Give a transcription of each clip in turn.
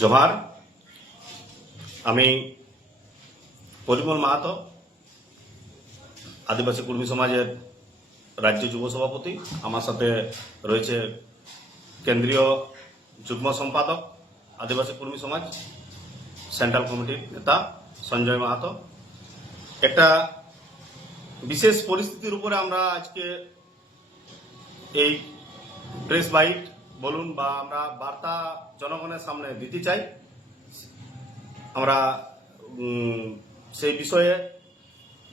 জোহার আমি পরিমল মাহাতো আদিবাসী কর্মী সমাজের রাজ্য যুব সভাপতি আমার সাথে রয়েছে কেন্দ্রীয় যুগ্ম সম্পাদক আদিবাসী কর্মী সমাজ সেন্ট্রাল কমিটির নেতা সঞ্জয় মাহাতো একটা বিশেষ পরিস্থিতির উপরে আমরা আজকে এই প্রেস বাইট বলুন বা আমরা বার্তা জনগণের সামনে দিতে চাই আমরা সেই বিষয়ে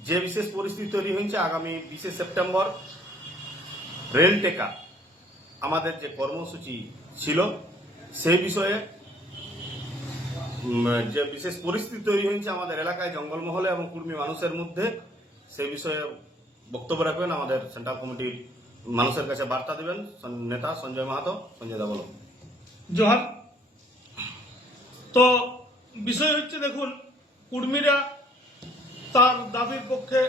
যে বিশেষ পরিস্থিতি তৈরি হয়েছে আগামী বিশে সেপ্টেম্বর রেল টেকা আমাদের যে কর্মসূচি ছিল সেই বিষয়ে যে বিশেষ পরিস্থিতি তৈরি হয়েছে আমাদের এলাকায় জঙ্গলমহলে এবং কুর্মী মানুষের মধ্যে সেই বিষয়ে বক্তব্য রাখবেন আমাদের সেন্ট্রাল কমিটির মানুষের কাছে বার্তা দিবেন নেতা সঞ্জয় মাহাতো সঞ্জয় দা বলো জোহার তো বিষয় হচ্ছে দেখুন কুর্মীরা তার দাবির পক্ষে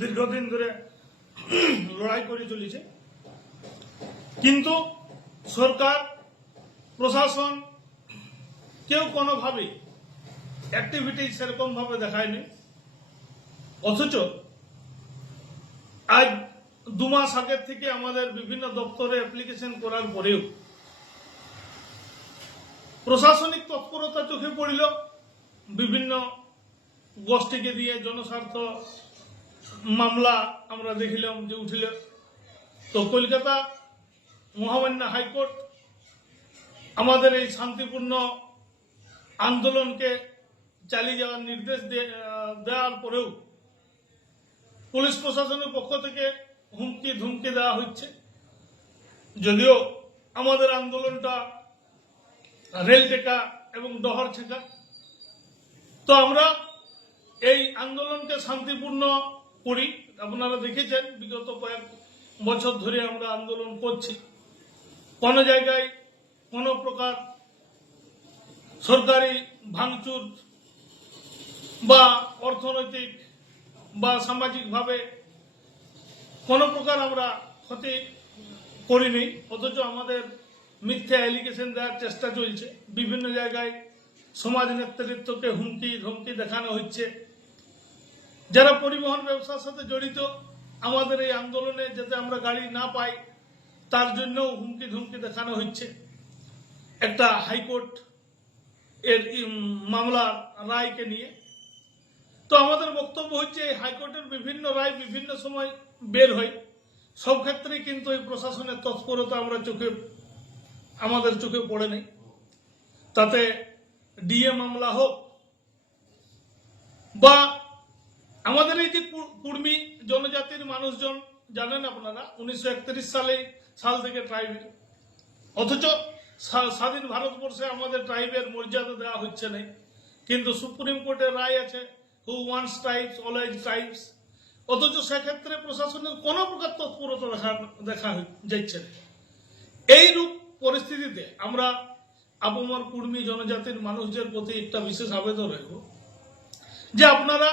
দীর্ঘদিন ধরে লড়াই করে চলেছে কিন্তু সরকার প্রশাসন কেউ কোনোভাবে অ্যাক্টিভিটি সেরকমভাবে দেখায়নি অথচ আজ দু মাস আগের থেকে আমাদের বিভিন্ন দপ্তরে অ্যাপ্লিকেশন করার পরেও প্রশাসনিক তৎপরতা চোখে পড়িল বিভিন্ন গোষ্ঠীকে দিয়ে জনস্বার্থ মামলা আমরা দেখিলাম যে উঠিল তো কলকাতা মহামান্য হাইকোর্ট আমাদের এই শান্তিপূর্ণ আন্দোলনকে চালিয়ে যাওয়ার নির্দেশ দেওয়ার পরেও পুলিশ প্রশাসনের পক্ষ থেকে হুমকি ধুমকি দেওয়া হচ্ছে যদিও আমাদের আন্দোলনটা রেল টেকা এবং ডহর ছেঁকা তো আমরা এই আন্দোলনকে শান্তিপূর্ণ করি আপনারা দেখেছেন বিগত কয়েক বছর ধরে আমরা আন্দোলন করছি কোনো জায়গায় কোনো প্রকার সরকারি ভাঙচুর বা অর্থনৈতিক বা সামাজিকভাবে কোনো প্রকার আমরা ক্ষতি করিনি অথচ আমাদের মিথ্যা অ্যালিগেশন দেওয়ার চেষ্টা চলছে বিভিন্ন জায়গায় সমাজ নেতৃত্বকে হুমকি ধমকি দেখানো হচ্ছে যারা পরিবহন ব্যবসার সাথে জড়িত আমাদের এই আন্দোলনে যাতে আমরা গাড়ি না পাই তার জন্যও হুমকি ধমকি দেখানো হচ্ছে একটা হাইকোর্ট এর মামলা রায়কে নিয়ে তো আমাদের বক্তব্য হচ্ছে এই হাইকোর্টের বিভিন্ন রায় বিভিন্ন সময় বের হই সব ক্ষেত্রেই কিন্তু এই প্রশাসনের তৎপরতা আমরা চোখে আমাদের চোখে পড়ে নেই তাতে ডিএ মামলা হোক বা আমাদের এই যে কুর্মী জনজাতির মানুষজন জানেন আপনারা উনিশশো সালে সাল থেকে ট্রাইবের অথচ স্বাধীন ভারতবর্ষে আমাদের ট্রাইবের মর্যাদা দেওয়া হচ্ছে না কিন্তু সুপ্রিম কোর্টের রায় আছে who owns tribes all tribes অথচ সেক্ষেত্রে প্রশাসনের কোনো প্রকার তৎপরতা দেখা দেখা যাচ্ছে না এইরূপ পরিস্থিতিতে আমরা আবহাওয়ার কর্মী জনজাতির মানুষদের প্রতি একটা বিশেষ আবেদন রাখব যে আপনারা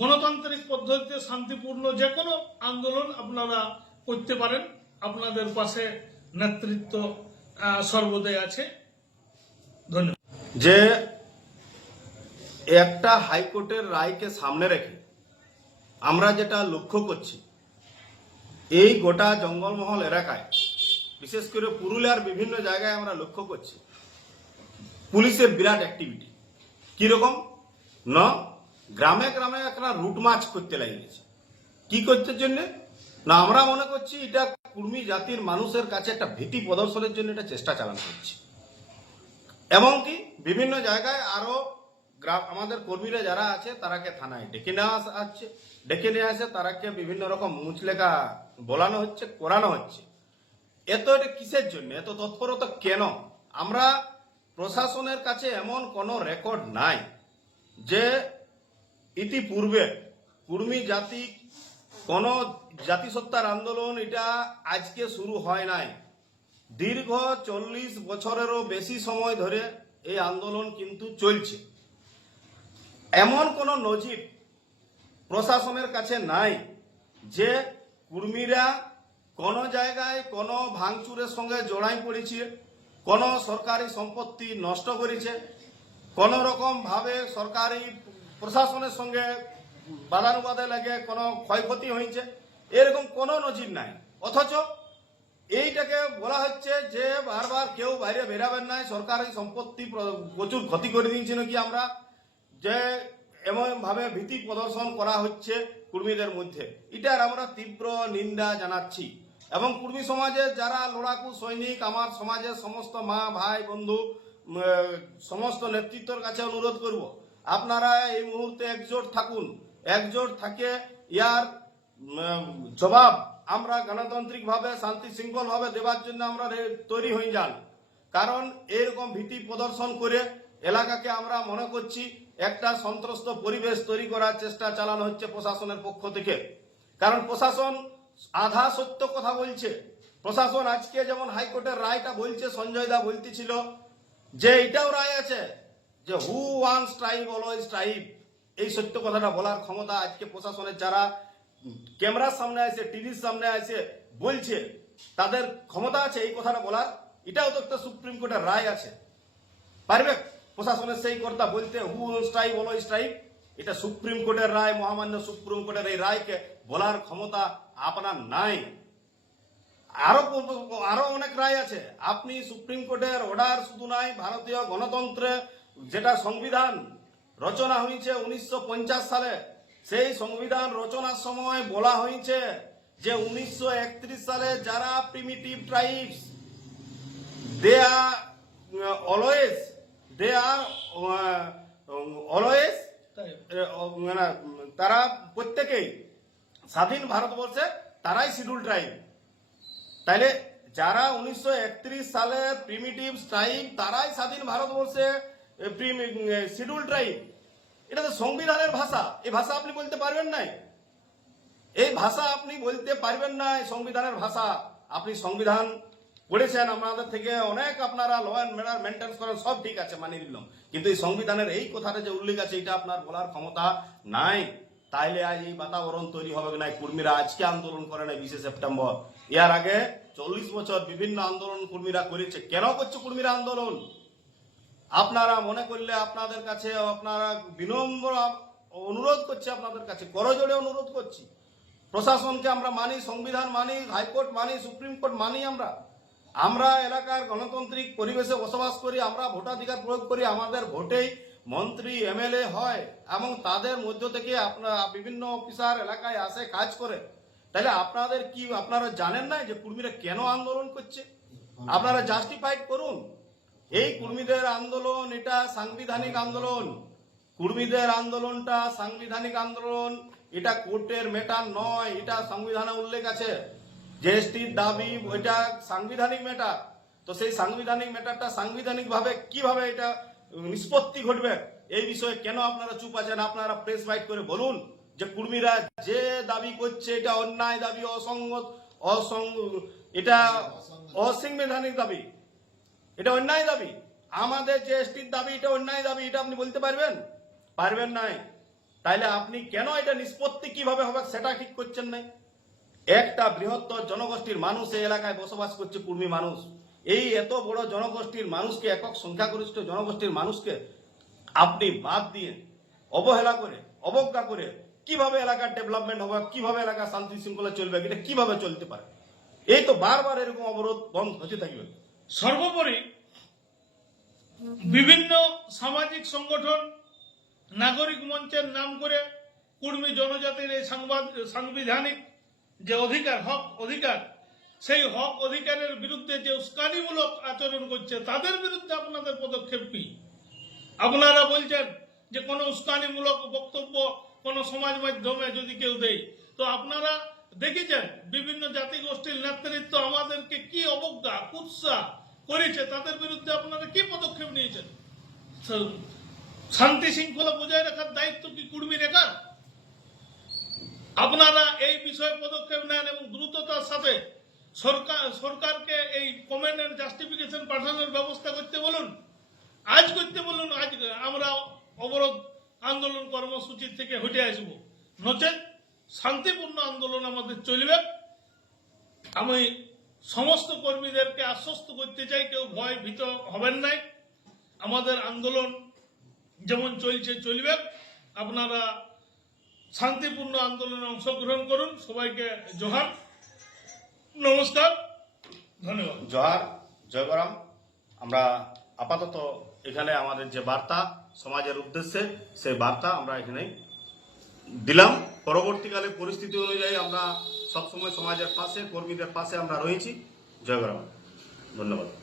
গণতান্ত্রিক পদ্ধতিতে শান্তিপূর্ণ যে কোনো আন্দোলন আপনারা করতে পারেন আপনাদের পাশে নেতৃত্ব সর্বদাই আছে ধন্যবাদ যে একটা হাইকোর্টের রায়কে সামনে রেখে আমরা যেটা লক্ষ্য করছি এই গোটা জঙ্গলমহল এলাকায় বিশেষ করে পুরুলিয়ার বিভিন্ন জায়গায় আমরা লক্ষ্য করছি পুলিশের বিরাট অ্যাক্টিভিটি কীরকম না গ্রামে গ্রামে একটা রুট মাছ করতে লাগিয়েছে কি করতে জন্যে না আমরা মনে করছি এটা কুর্মী জাতির মানুষের কাছে একটা ভীতি প্রদর্শনের জন্য এটা চেষ্টা চালানো হচ্ছে এমনকি বিভিন্ন জায়গায় আরও গ্রাম আমাদের কর্মীরা যারা আছে তারাকে থানায় ডেকে নেওয়া আসছে ডেকে নিয়ে আসে তারাকে বিভিন্ন রকম মুচলেখা বলানো হচ্ছে করানো হচ্ছে এত এটা কিসের জন্য এত তৎপরতা কেন আমরা প্রশাসনের কাছে এমন কোনো রেকর্ড নাই যে ইতিপূর্বে কুর্মী জাতি কোন জাতিসত্তার আন্দোলন এটা আজকে শুরু হয় নাই দীর্ঘ চল্লিশ বছরেরও বেশি সময় ধরে এই আন্দোলন কিন্তু চলছে এমন কোন নজির প্রশাসনের কাছে নাই যে কর্মীরা কোনো জায়গায় কোন ভাঙচুরের সঙ্গে জড়াই পড়েছে কোন সরকারি সম্পত্তি নষ্ট করেছে কোনো রকমভাবে সরকারি প্রশাসনের সঙ্গে বাদানুবাদে লাগে কোনো ক্ষয়ক্ষতি হয়েছে এরকম কোনো নজির নাই অথচ এইটাকে বলা হচ্ছে যে বারবার কেউ বাইরে বেরাবেন নাই সরকারি সম্পত্তি প্রচুর ক্ষতি করে দিয়েছে নাকি আমরা যে এমনভাবে ভীতি প্রদর্শন করা হচ্ছে কর্মীদের মধ্যে এটার আমরা তীব্র নিন্দা জানাচ্ছি এবং কর্মী সমাজে যারা লড়াকু সৈনিক আমার সমাজের সমস্ত মা ভাই বন্ধু সমস্ত নেতৃত্বর কাছে অনুরোধ করব আপনারা এই মুহূর্তে একজোট থাকুন একজোট থাকে ইয়ার জবাব আমরা গণতান্ত্রিকভাবে শান্তি শৃঙ্খলভাবে দেওয়ার জন্য আমরা তৈরি হয়ে যান কারণ এরকম ভীতি প্রদর্শন করে এলাকাকে আমরা মনে করছি একটা সন্ত্রস্ত পরিবেশ তৈরি করার চেষ্টা চালানো হচ্ছে প্রশাসনের পক্ষ থেকে কারণ প্রশাসন আধা সত্য কথা বলছে প্রশাসন আজকে যেমন হাইকোর্টের রায়টা বলছে সঞ্জয় দা বলতেছিল যে এটাও রায় আছে যে who one tribe all strive এই সত্য কথাটা বলার ক্ষমতা আজকে প্রশাসনের যারা ক্যামেরার সামনে আছে টিভির সামনে আছে বলছে তাদের ক্ষমতা আছে এই কথাটা বলার এটাও তো একটা সুপ্রিম কোর্টের রায় আছে পারবে প্রশাসনের সেই কর্তা বলতে হু স্ট্রাইক বলো স্ট্রাইক এটা সুপ্রিম কোর্টের রায় মহামান্য সুপ্রিম কোর্টের এই রায়কে বলার ক্ষমতা আপনার নাই আরো আরো অনেক রায় আছে আপনি সুপ্রিম কোর্টের অর্ডার শুধু নাই ভারতীয় গণতন্ত্রে যেটা সংবিধান রচনা হয়েছে উনিশশো সালে সেই সংবিধান রচনার সময় বলা হয়েছে যে উনিশশো সালে যারা primitive tribes they are always they are always মানে তারা প্রত্যেকেই স্বাধীন ভারতবর্ষে তারাই শিডিউল ট্রাইব তাইলে যারা উনিশশো সালে প্রিমিটিভ ট্রাইব তারাই স্বাধীন ভারতবর্ষে শিডিউল ট্রাইব এটা তো সংবিধানের ভাষা এই ভাষা আপনি বলতে পারবেন নাই এই ভাষা আপনি বলতে পারবেন না সংবিধানের ভাষা আপনি সংবিধান করেছেন আমাদের থেকে অনেক আপনারা ল অ্যান্ড মেডার মেনটেন্স করেন সব ঠিক আছে মানিয়ে নিলাম কিন্তু এই সংবিধানের এই কথাটা যে উল্লেখ আছে এটা আপনার বলার ক্ষমতা নাই তাইলে আজ এই বাতাবরণ তৈরি হবে না কর্মীরা আজকে আন্দোলন করে নাই বিশে সেপ্টেম্বর ইয়ার আগে চল্লিশ বছর বিভিন্ন আন্দোলন কর্মীরা করেছে কেন করছে কর্মীরা আন্দোলন আপনারা মনে করলে আপনাদের কাছে আপনারা বিনম্র অনুরোধ করছি আপনাদের কাছে করজোড়ে অনুরোধ করছি প্রশাসনকে আমরা মানি সংবিধান মানি হাইকোর্ট মানি সুপ্রিম কোর্ট মানি আমরা আমরা এলাকার গণতান্ত্রিক পরিবেশে বসবাস করি আমরা ভোটাধিকার প্রয়োগ করি আমাদের ভোটেই মন্ত্রী এমএলএ হয় এবং তাদের মধ্য থেকে আপনার বিভিন্ন অফিসার এলাকায় আসে কাজ করে তাহলে আপনাদের কি আপনারা জানেন না যে কর্মীরা কেন আন্দোলন করছে আপনারা জাস্টিফাইড করুন এই কর্মীদের আন্দোলন এটা সাংবিধানিক আন্দোলন কর্মীদের আন্দোলনটা সাংবিধানিক আন্দোলন এটা কোর্টের মেটার নয় এটা সংবিধানে উল্লেখ আছে জিএসটির দাবি ওইটা সাংবিধানিক ম্যাটার তো সেই সাংবিধানিক ম্যাটারটা সাংবিধানিকভাবে কিভাবে এটা নিষ্পত্তি ঘটবে এই বিষয়ে কেন আপনারা চুপ আছেন আপনারা প্রেস বাইট করে বলুন যে কুর্মীরা যে দাবি করছে এটা অন্যায় দাবি অসঙ্গত অসঙ্গ এটা অসাংবিধানিক দাবি এটা অন্যায় দাবি আমাদের জিএসটির দাবি এটা অন্যায় দাবি এটা আপনি বলতে পারবেন পারবেন নাই তাইলে আপনি কেন এটা নিষ্পত্তি কিভাবে হবে সেটা ঠিক করছেন নাই একটা বৃহত্তর জনগোষ্ঠীর মানুষ এই এলাকায় বসবাস করছে কুর্মী মানুষ এই এত বড় জনগোষ্ঠীর মানুষকে একক সংখ্যাগরিষ্ঠ জনগোষ্ঠীর মানুষকে আপনি বাদ দিয়ে অবহেলা করে অবজ্ঞা করে কিভাবে এলাকার ডেভেলপমেন্ট হবে কিভাবে এলাকা শান্তি শৃঙ্খলা চলবে এটা কিভাবে চলতে পারে এই তো বারবার এরকম অবরোধ বন্ধ হতে থাকবে সর্বোপরি বিভিন্ন সামাজিক সংগঠন নাগরিক মঞ্চের নাম করে কুর্মী জনজাতির এই সাংবাদ সাংবিধানিক যে অধিকার হক অধিকার সেই হক অধিকারের বিরুদ্ধে যে উস্কানিমূলক আচরণ করছে তাদের বিরুদ্ধে আপনাদের পদক্ষেপ কি আপনারা বলছেন যে কোনো উস্কানিমূলক বক্তব্য কোনো সমাজ মাধ্যমে যদি কেউ দেয় তো আপনারা দেখেছেন বিভিন্ন জাতিগোষ্ঠীর নেতৃত্ব আমাদেরকে কি অবজ্ঞা কুৎসা করেছে তাদের বিরুদ্ধে আপনারা কি পদক্ষেপ নিয়েছেন শান্তি শৃঙ্খলা বজায় রাখার দায়িত্ব কি কুর্মী রেখার আপনারা এই বিষয়ে পদক্ষেপ নেন এবং দ্রুততার সাথে সরকার সরকারকে এই এন্ড জাস্টিফিকেশন পাঠানোর ব্যবস্থা করতে বলুন আজ করতে বলুন আজ আমরা অবরোধ আন্দোলন কর্মসূচি থেকে হটে আসব নচেত শান্তিপূর্ণ আন্দোলন আমাদের চলবে আমি সমস্ত কর্মীদেরকে আশ্বস্ত করতে চাই কেউ ভয় ভীত হবেন নাই আমাদের আন্দোলন যেমন চলছে চলবে আপনারা শান্তিপূর্ণ আন্দোলনে অংশগ্রহণ করুন সবাইকে জোহার নমস্কার ধন্যবাদ জোহার জয়গরাম আমরা আপাতত এখানে আমাদের যে বার্তা সমাজের উদ্দেশ্যে সেই বার্তা আমরা এখানে দিলাম পরবর্তীকালে পরিস্থিতি অনুযায়ী আমরা সবসময় সমাজের পাশে কর্মীদের পাশে আমরা রয়েছি জয়গরাম ধন্যবাদ